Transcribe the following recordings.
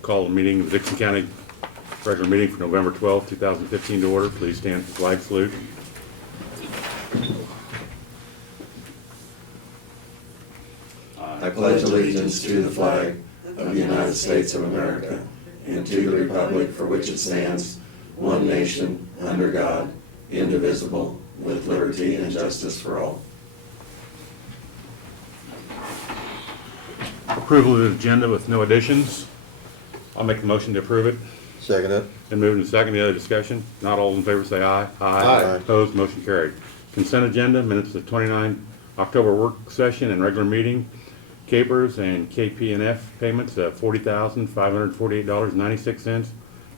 Call the meeting, the Dixon County regular meeting for November 12, 2015 to order. Please stand for flag salute. I pledge allegiance to the flag of the United States of America and to the republic for which it stands, one nation, under God, indivisible, with liberty and justice for all. Approval of the agenda with no additions. I'll make the motion to approve it. Second it. And moved and second. Any other discussion? Not all in favor say aye. Aye. Opposed, motion carried. Consent agenda, minutes of the 29 October work session and regular meeting. Capers and KP&F payments of $40,548.96.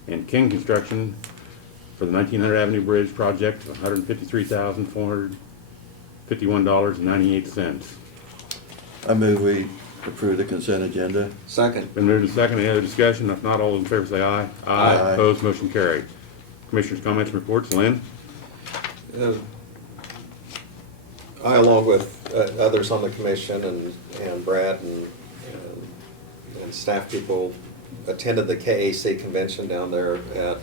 And King Construction for the 1900 Avenue Bridge project of $153,451.98. I move we approve the consent agenda. Second. Been moved and second. Any other discussion? If not, all in favor say aye. Aye. Opposed, motion carried. Commissioners' comments and reports. Lynn? I, along with others on the commission and Brad and staff people, attended the KAC convention down there at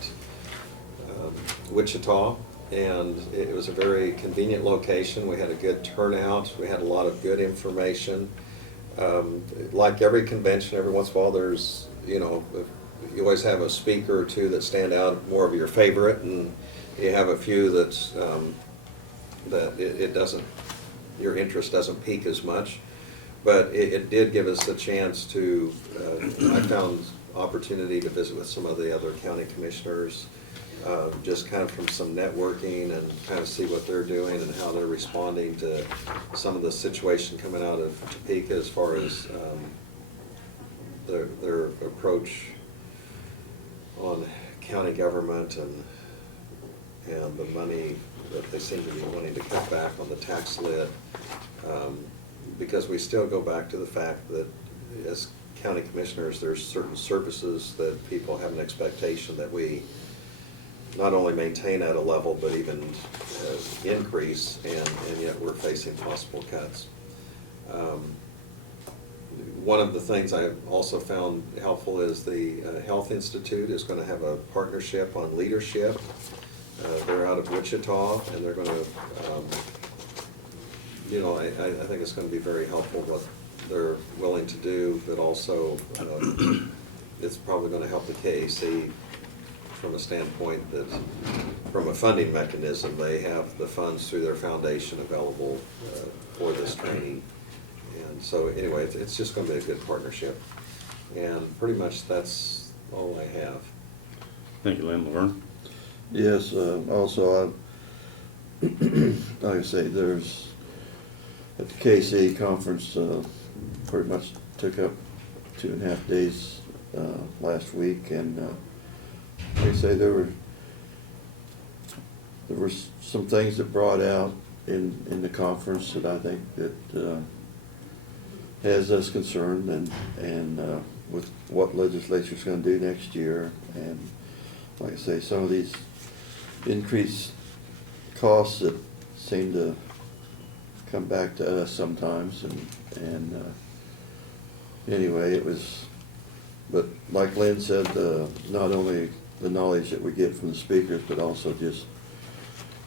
Wichita, and it was a very convenient location. We had a good turnout. We had a lot of good information. Like every convention, every once in a while there's, you always have a speaker or two that stand out, more of your favorite, and you have a few that's, that it doesn't, your interest doesn't pique as much. But it did give us a chance to, I found opportunity to visit with some of the other county commissioners, just kind of from some networking and kind of see what they're doing and how they're responding to some of the situation coming out of Topeka as far as their approach on county government and the money that they seem to be wanting to cut back on the tax lid. Because we still go back to the fact that as county commissioners, there's certain services that people have an expectation that we not only maintain at a level, but even increase, and yet we're facing possible cuts. One of the things I also found helpful is the Health Institute is going to have a partnership on leadership. They're out of Wichita, and they're going to, I think it's going to be very helpful what they're willing to do, but also it's probably going to help the KAC from a standpoint that, from a funding mechanism, they have the funds through their foundation available for this training. And so anyway, it's just going to be a good partnership. And pretty much that's all I have. Thank you, Lynn. Laverne? Yes, also, like I say, there's, at the KC conference, pretty much took up 2.5 days last week, and like I say, there were some things that brought out in the conference that I think that has us concerned, and with what legislature's going to do next year. And like I say, some of these increased costs that seem to come back to us sometimes, and anyway, it was, but like Lynn said, not only the knowledge that we get from the speakers, but also just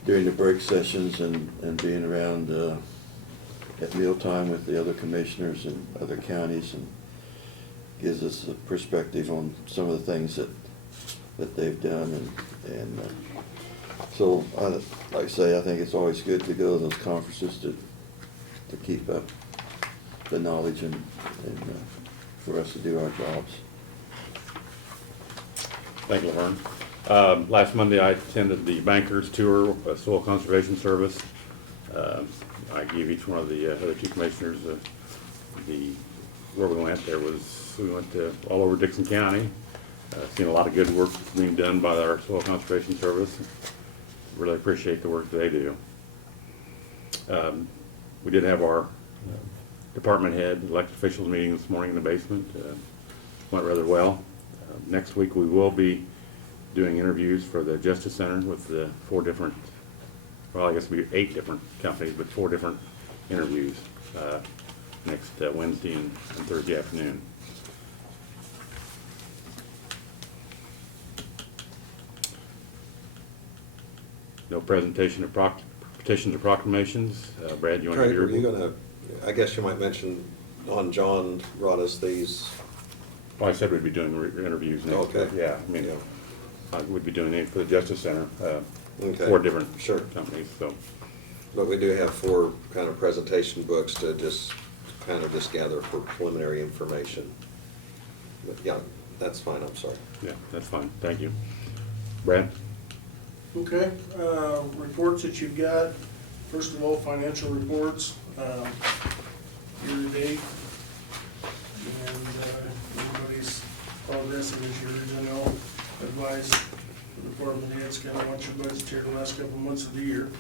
during the break sessions and being around at mealtime with the other commissioners and other counties, and gives us a perspective on some of the things that they've done, and so like I say, I think it's always good to go to those conferences to keep up the knowledge and for us to do our jobs. Thank you, Laverne. Last Monday, I attended the Bankers Tour of Soil Conservation Service. I gave each one of the other two commissioners where we went. We went all over Dixon County. Seen a lot of good work being done by our Soil Conservation Service. Really appreciate the work they do. We did have our department head, elected officials meeting this morning in the basement. Went rather well. Next week we will be doing interviews for the Justice Center with the 4 different, well, I guess it'll be 8 different companies, but 4 different interviews. next Wednesday and Thursday afternoon. No presentation of petitions or proclamations. Brad, you want to Craig, do your? were you gonna, I guess you might mention, on John brought us these, Well, I said we'd be doing interviews next week. Okay. Yeah, I mean, we'd be doing it for the Justice Center, Okay. 4 different Sure. companies, so. but we do have 4 kind of presentation books to just gather for preliminary information. But yeah, that's fine, I'm sorry. Yeah, that's fine, thank you. Brad? Okay, reports that you've got, first of all, financial reports, year to date. And everybody's progress in this year, I know, advise the department heads kind of watch your budgets here the last couple of months of the year.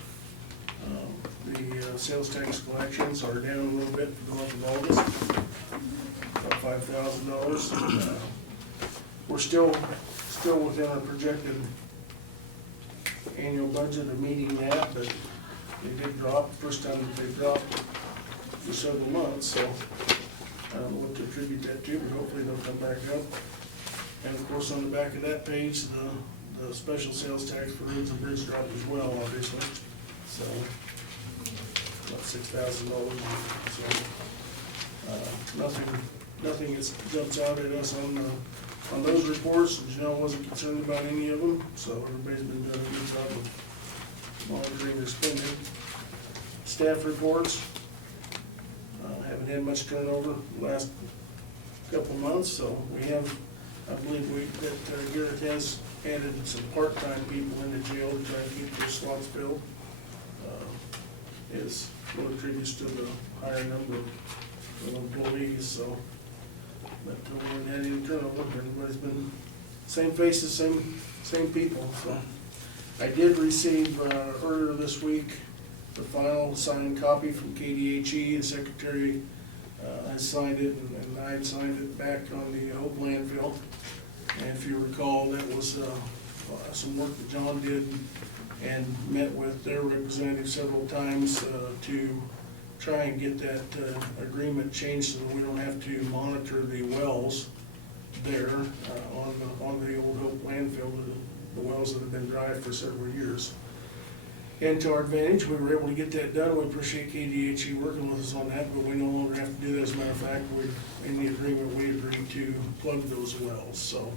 The sales tax collections are down a little bit for the month of August, about $5,000. We're still within our projected annual budget of meeting that, but they did drop, first time that they dropped for several months, so I don't know what to attribute that to, but hopefully they'll come back up. And of course, on the back of that page, the special sales tax for roads and bridges dropped as well, obviously, so about $6,000. So nothing that jumps out at us on those reports. Janelle wasn't concerned about any of them, so everybody's been doing a good job of monitoring their spending. Staff reports, haven't had much turnover the last couple of months, so we have, I believe that Garrett has added some part-time people in the jail to try to keep those slots filled. Is what attributes to the higher number of employees, so. But we haven't had any turnover, everybody's been same faces, same people, so. I did receive earlier this week the final signed copy from KDHE. The secretary has signed it, and I had signed it back on the old landfill. And if you recall, that was some work that John did and met with their representative several times to try and get that agreement changed so that we don't have to monitor the wells there on the old Hope landfill, the wells that have been dry for several years. And to our advantage, we were able to get that done. We appreciate KDHE working with us on that, but we no longer have to do that. As a matter of fact, in the agreement, we agreed to plug those wells. So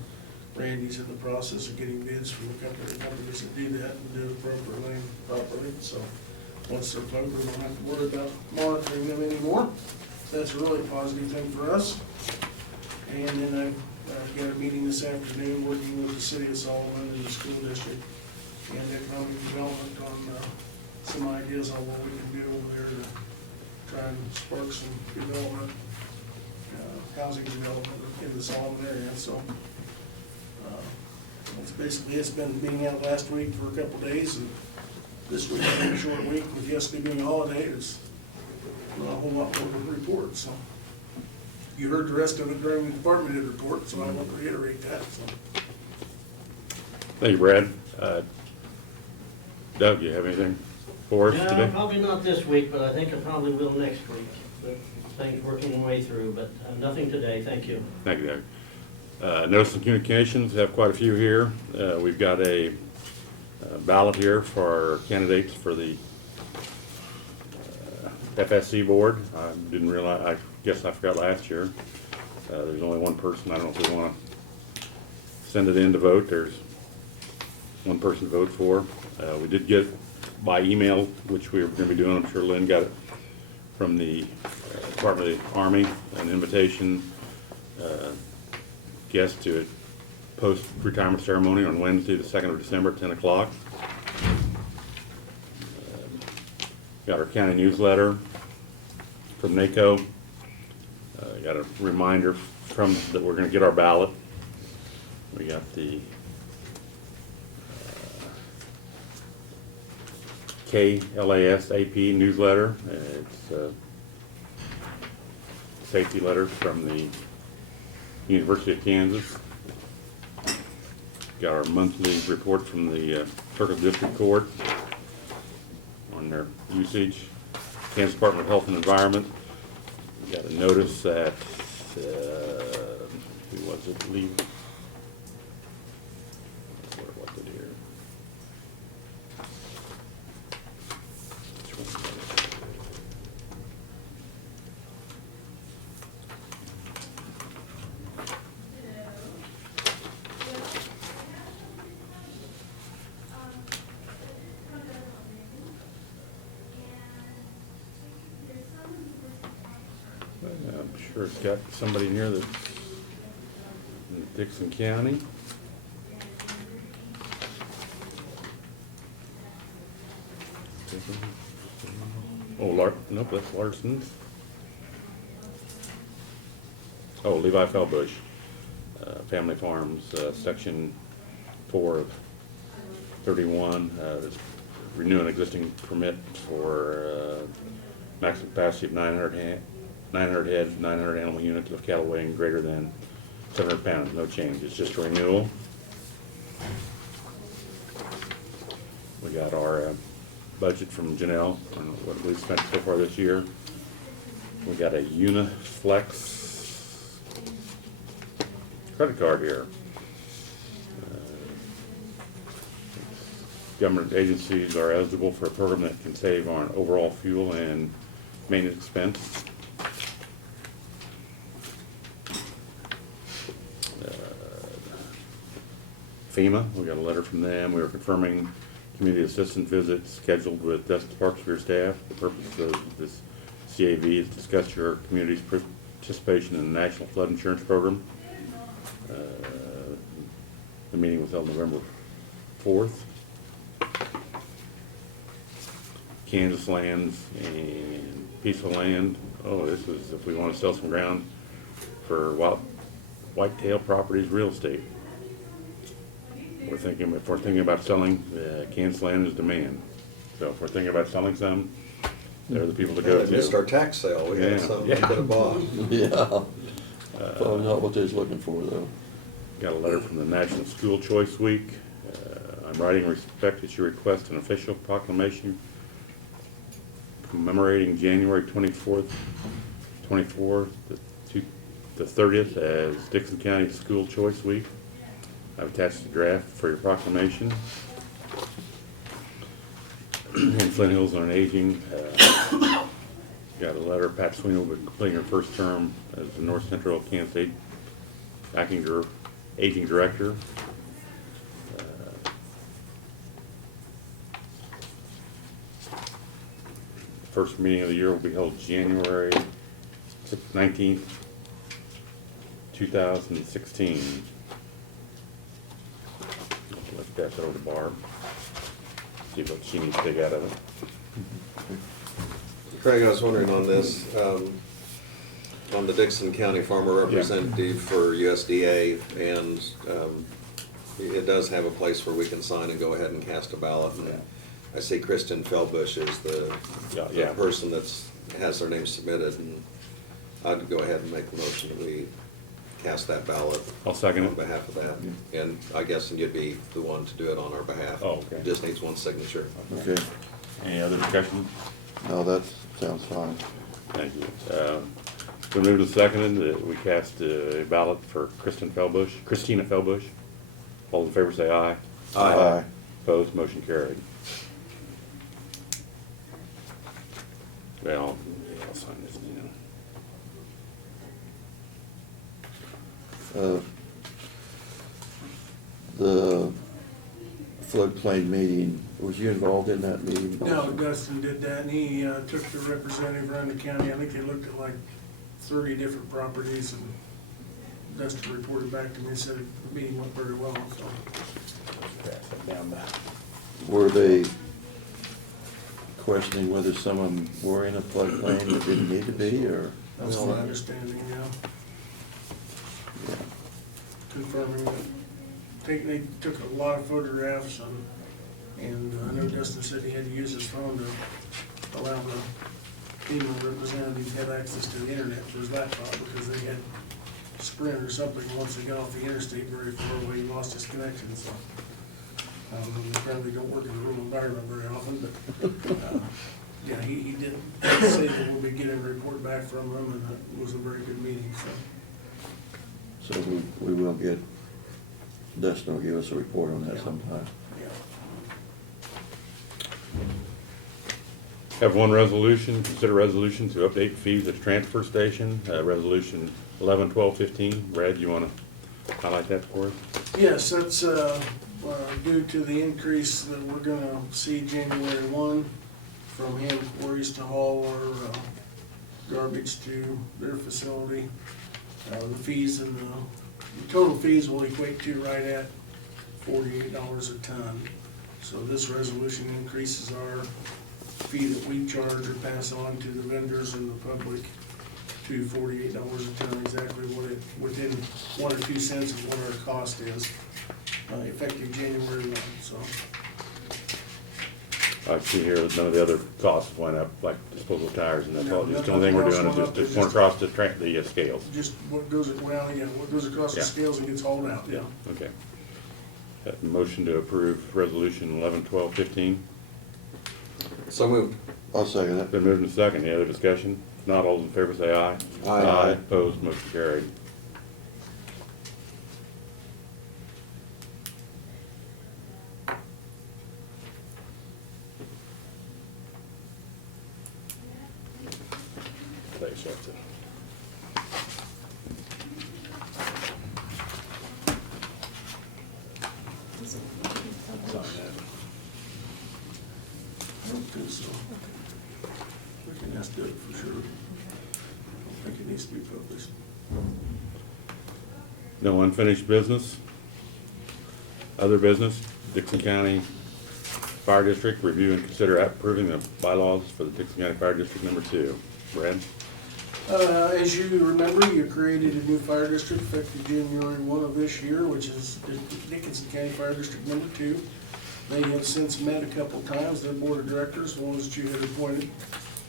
Randy's in the process of getting bids from the companies that do that and do it appropriately and properly. So once they're plugged, we don't have to worry about monitoring them anymore. That's a really positive thing for us. And then I've got a meeting this afternoon working with the city of Solomon and the school district and economic development on some ideas on what we can do over there to try and spark some development, housing development in the Solomon area. So it's been being out last week for a couple of days, and this week has been a short week with yesterday being a holiday. There's not a whole lot more to report. So you heard the rest of it during the department head report, so I won't reiterate that. So. Thank you, Brad. Doug, you have anything for us No, today? probably not this week, but I think I probably will next week. But things working their way through, but nothing today, thank you. Thank you, Doug. Notice and communications, have quite a few here. We've got a ballot here for our candidates for the FSC board. I didn't realize, I guess I forgot last year. There's only one person. I don't know if we want to send it in to vote. There's one person to vote for. We did get by email, which we were going to be doing, I'm sure Lynn got it from the Department of the Army, an invitation guest to a post-retirement ceremony on Wednesday, the 2nd of December, 10 o'clock. Got our county newsletter from NACO. Got a reminder from that we're going to get our ballot. We got the KLAS-AP newsletter. It's a safety letter from the University of Kansas. Got our monthly report from the Circle District Court on their usage. Kansas Department of Health and Environment. We got a notice that, who was it, Lee? Where was it here? Which one was it? I'm sure it's got somebody in here that's in Dixon County. Oh, nope, that's Larson's. Oh, Levi Felbush, Family Farms, Section 4 of 31, renew an existing permit for maximum capacity of 900 heads, 900 animal units of cattle weighing greater than 700 pounds, no change, it's just a renewal. We got our budget from Janelle on what we've spent so far this year. We got a Uniflex credit card here. Government agencies are eligible for a program that can save on overall fuel and maintenance expense. FEMA, we got a letter from them. We are confirming community assistance visits scheduled with Dustin Parks for your staff. The purpose of this CAV is to discuss your community's participation in the National Flood Insurance Program. The meeting was held November 4th. Kansas Lands and Peaceful Land. Oh, this is if we want to sell some ground for whitetail properties, real estate. If we're thinking about selling, Kansas Land is demand. So if we're thinking about selling some, they're the people to go They missed to. our tax sale, we had Yeah, something we yeah. could have bought. Yeah. Probably not what they was looking for, though. Got a letter from the National School Choice Week. I'm writing in respect that you request an official proclamation commemorating January 24th the 30th as Dixon County School Choice Week. I've attached a draft for your proclamation. And Flint Hills on Aging. Got a letter, Pat Sweeney will be completing her first term as the North Central Kansas State Aging Director. First meeting of the year will be held January 19th, 2016. Let's pass it over to Barb. See what she needs to take out of it. Craig, I was wondering on this, on the Dixon County Farmer Representative for USDA, and it does have a place where we can sign and go ahead and cast a ballot. And I see Kristen Felbush is the Yeah. person that's has their name submitted, and I'd go ahead and make the motion that we cast that ballot. I'll second On it. behalf of that, and I guess you'd be the one to do it on our behalf. Oh, okay. It just needs one signature. Okay. Any other discussion? No, that sounds fine. Thank you. We moved and seconded that we cast a ballot for Christina Felbush. All in favor say aye. Aye. Opposed, motion carried. Well, yeah, I'll sign this, The floodplain meeting, was you involved in that meeting? No, Dustin did that, and he took the representative around the county. I think they looked at like 30 different properties, and Dustin reported back to me and said the meeting went very well, so. Pass that down back. Were they questioning whether some of them were in a floodplain that didn't need to be, or? That's my understanding, yeah. Yeah. Confirming that. They took a lot of photographs, and I know Dustin said he had to use his phone to allow the FEMA representative to have access to the internet for his laptop, because they had Sprint or something. Once they got off the interstate very far away, he lost his connection, so. They probably don't work in the rural environment very often, but Yeah, he did say that we'll be getting a report back from them, and it was a very good meeting, so, So we will get, Dustin will give us a report on that Yeah. sometime. yeah. Have one resolution, consider resolution to update fees at the transfer station, resolution 11-12-15. Brad, you wanna highlight that for us? Yes, that's due to the increase that we're gonna see January 1 from hand quarries to haul our garbage to their facility. The fees and the total fees will equate to right at $48 a ton. So this resolution increases our fee that we charge or pass on to the vendors and the public to $48 a ton, exactly what it, within 1 or 2 cents of what our cost is, effective January 1, so. I see here that none of the other costs went up, like disposable tires and that's all. No, Just the only thing we're nothing doing else is went up, just it's going just- across the scales. Just what goes, well, yeah, what goes across the Yeah. scales and gets hauled out, yeah. Okay. Motion to approve resolution 11-12-15. So moved. I'll second it. Been moved and second. Any other discussion? If not, all those in favor say aye. Aye. Opposed, motion carried. Thanks, Justin. Sign that. I don't think so. We can ask Doug for sure. I don't think it needs to be published. No unfinished business. Other business, Dixon County Fire District, review and consider approving the bylaws for the Dixon County Fire District number 2. Brad? As you remember, you created a new fire district effective January 1 of this year, which is Dickinson County Fire District number 2. They have since met a couple times, their board of directors, the ones that you had appointed.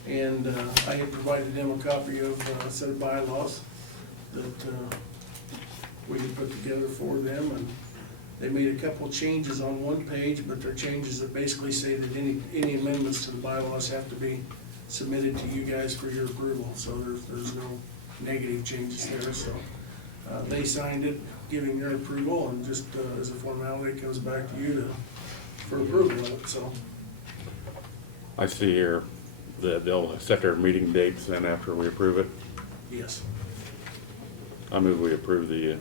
And I had provided them a copy of a set of bylaws that we had put together for them. And they made a couple changes on one page, but they're changes that basically say that any amendments to the bylaws have to be submitted to you guys for your approval, so there's no negative changes there, so. They signed it, giving your approval, and just as a formality, it comes back to you for approval of it, so. I see here that they'll set their meeting dates then after we approve it. Yes. I move we approve the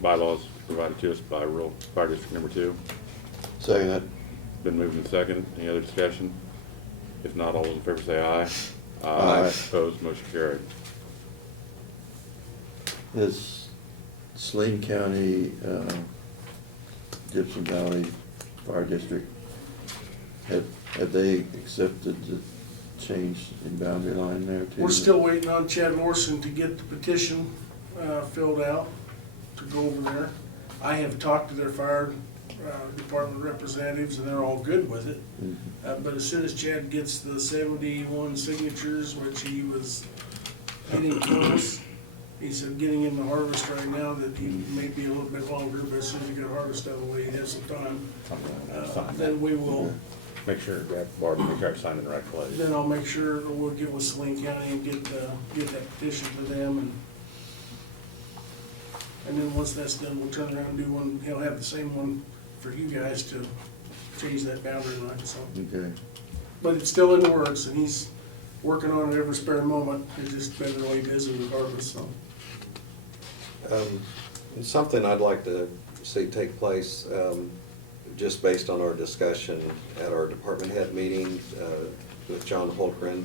bylaws provided to us by Rural Fire District number 2. Second it. Been moved and seconded. Any other discussion? If not, all those in favor say aye. Aye. Opposed, motion carried. This Saline County, Gibson Valley Fire District, have they accepted the change in boundary line there too? We're still waiting on Chad Morrison to get the petition filled out to go over there. I have talked to their fire department representatives, and they're all good with it. Mhm. But as soon as Chad gets the 71 signatures, which he was getting close, he said getting in the harvest right now, that he may be a little bit longer, but as soon as he got harvest out of the way, he has some time. Then we will, Make sure, Barb, make sure I sign in the right place. then I'll make sure we'll get with Saline County and get that petition to them, and then once that's done, we'll turn around and do one, he'll have the same one for you guys to change that boundary line, so. Okay. But it's still in the works, and he's working on it every spare moment. He's just been really busy with harvest, so. Something I'd like to see take place, just based on our discussion at our department head meeting with John Holgren,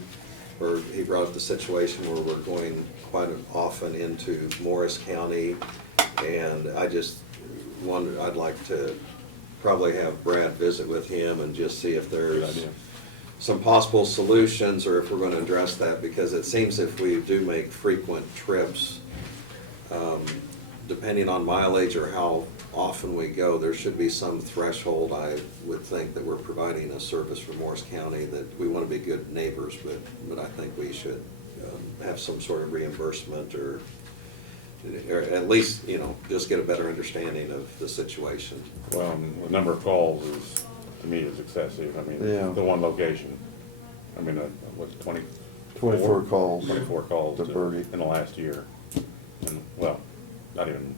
where he brought up the situation where we're going quite often into Morris County, and I just wonder, I'd like to probably have Brad visit with him and just see if Good there's idea. some possible solutions, or if we're gonna address that, because it seems if we do make frequent trips, depending on mileage or how often we go, there should be some threshold, I would think, that we're providing a service for Morris County, that we wanna be good neighbors, but I think we should have some sort of reimbursement, or at least, just get a better understanding of the situation. Well, the number of calls is, to me, is excessive. I mean, Yeah. the one location. I mean, what's 24 calls. 24 calls to Birdie. in the last year. And, well, not even.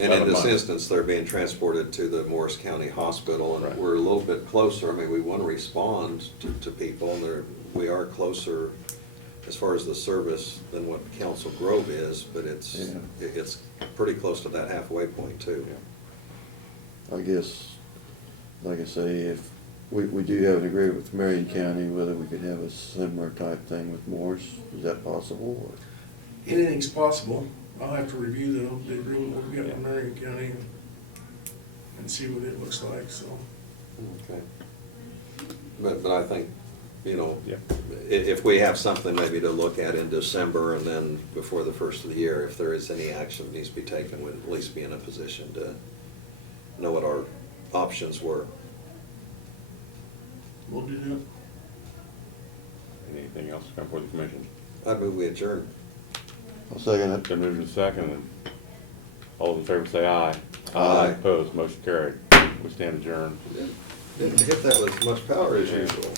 And in about a this month. instance, they're being transported to the Morris County Hospital, and Right. we're a little bit closer. I mean, we want to respond to people, and we are closer as far as the service than what Council Grove is, but it's pretty close to that halfway point too. Yeah. I guess, like I say, if we do have an agreement with Marion County, whether we could have a similar type thing with Morris, is that possible? Or? Anything's possible. I'll have to review the agreement we've got with Marion County and see what it looks like, so. Okay. But I think, you know, Yeah. if we have something maybe to look at in December and then before the first of the year, if there is any action that needs to be taken, we'd at least be in a position to know what our options were. We'll do that. Anything else come for the commission? I move we adjourn. I'll second it. Been moved and seconded. All those in favor say aye. Aye. Opposed, motion carried. We stand adjourned. Didn't hit that with as much power as usual.